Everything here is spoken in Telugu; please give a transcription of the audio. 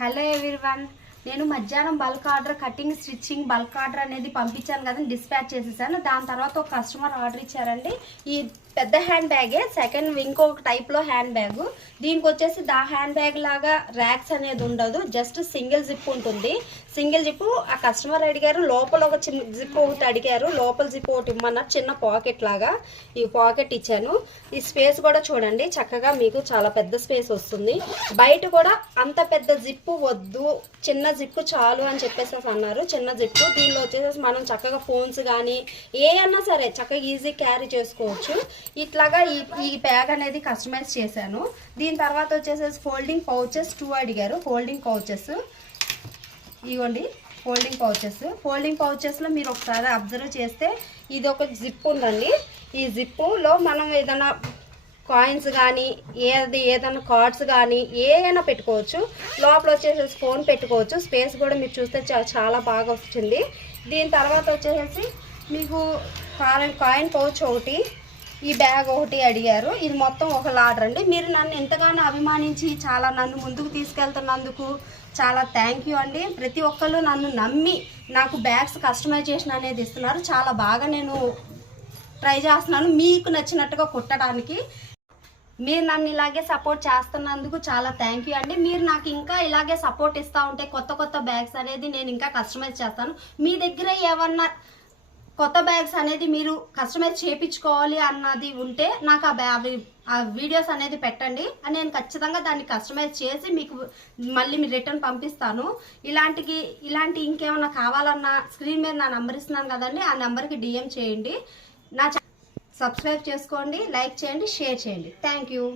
హలో ఎవ్రీవన్, నేను మధ్యాహ్నం bulk order cutting stitching bulk order అనేది పంపించాను కదండి, డిస్పాచ్ చేసేసాను. దాని తర్వాత ఒక కస్టమర్ ఆర్డర్ ఇచ్చారండి. ఈ పెద్ద హ్యాండ్ బ్యాగే సెకండ్ ఇంకొక టైప్లో హ్యాండ్ బ్యాగ్. దీనికి వచ్చేసి హ్యాండ్ బ్యాగ్ లాగా ర్యాక్స్ అనేది ఉండదు, జస్ట్ సింగిల్ జిప్ ఉంటుంది. సింగిల్ జిప్ ఆ కస్టమర్ అడిగారు, లోపల ఒక చిన్న జిప్ ఒకటి అడిగారు, లోపల జిప్ ఒకటి ఇమ్మన్నారు, చిన్న పాకెట్ లాగా. ఈ పాకెట్ ఇచ్చాను. ఈ స్పేస్ కూడా చూడండి, చక్కగా మీకు చాలా పెద్ద స్పేస్ వస్తుంది. బయట కూడా అంత పెద్ద జిప్పు వద్దు, చిన్న జిప్పు చాలు అని చెప్పేసి అన్నారు. చిన్న జిప్పు దీనిలో వచ్చేసి మనం చక్కగా ఫోన్స్ కానీ ఏ అన్నా సరే చక్కగా ఈజీ క్యారీ చేసుకోవచ్చు. ఇట్లాగా ఈ బ్యాగ్ అనేది కస్టమైజ్ చేశాను. దీని తర్వాత వచ్చేసేసి ఫోల్డింగ్ పౌచెస్ 2 అడిగారు. ఫోల్డింగ్ పౌచెస్ ఇవ్వండి, ఫోల్డింగ్ పౌచెస్లో మీరు ఒకసారి అబ్జర్వ్ చేస్తే ఇది ఒక జిప్ ఉందండి. ఈ జిప్పులో మనం ఏదైనా కాయిన్స్ కానీ ఏదైనా కార్డ్స్ కానీ ఏదైనా పెట్టుకోవచ్చు. లోపల వచ్చేసేసి ఫోన్ పెట్టుకోవచ్చు. స్పేస్ కూడా మీరు చూస్తే చాలా బాగా వస్తుంది. దీని తర్వాత వచ్చేసేసి మీకు కాయిన్ పౌచ్ ఒకటి, ఈ బ్యాగ్ ఒకటి అడిగారు. ఇది మొత్తం ఒక ఆర్డర్ అండి. మీరు నన్ను ఎంతగానో అభిమానించి చాలా నన్ను ముందుకు తీసుకెళ్తున్నందుకు చాలా థ్యాంక్ యూ అండి. ప్రతి ఒక్కళ్ళు నన్ను నమ్మి నాకు బ్యాగ్స్ కస్టమైజేషన్ అనేది ఇస్తున్నారు. చాలా బాగా నేను ట్రై చేస్తున్నాను మీకు నచ్చినట్టుగా కుట్టడానికి. మీరు నన్ను ఇలాగే సపోర్ట్ చేస్తున్నందుకు చాలా థ్యాంక్ యూ అండి. మీరు నాకు ఇంకా ఇలాగే సపోర్ట్ ఇస్తూ ఉంటే కొత్త బ్యాగ్స్ అనేది నేను ఇంకా కస్టమైజ్ చేస్తాను. మీ దగ్గర ఏమన్నా కొత్త బ్యాగ్స్ అనేది మీరు కస్టమైజ్ చేయించుకోవాలి అన్నది ఉంటే నాకు ఆ వీడియోస్ అనేది పెట్టండి. నేను ఖచ్చితంగా దాన్ని కస్టమైజ్ చేసి మీకు మళ్ళీ మీరు రిటర్న్ పంపిస్తాను. ఇలాంటి ఇంకేమైనా కావాలన్నా స్క్రీన్ మీద నా నెంబర్ ఇస్తున్నాను కదండి, ఆ నెంబర్కి DM చేయండి. నా సబ్స్క్రైబ్ చేసుకోండి, లైక్ చేయండి, షేర్ చేయండి. Thank you.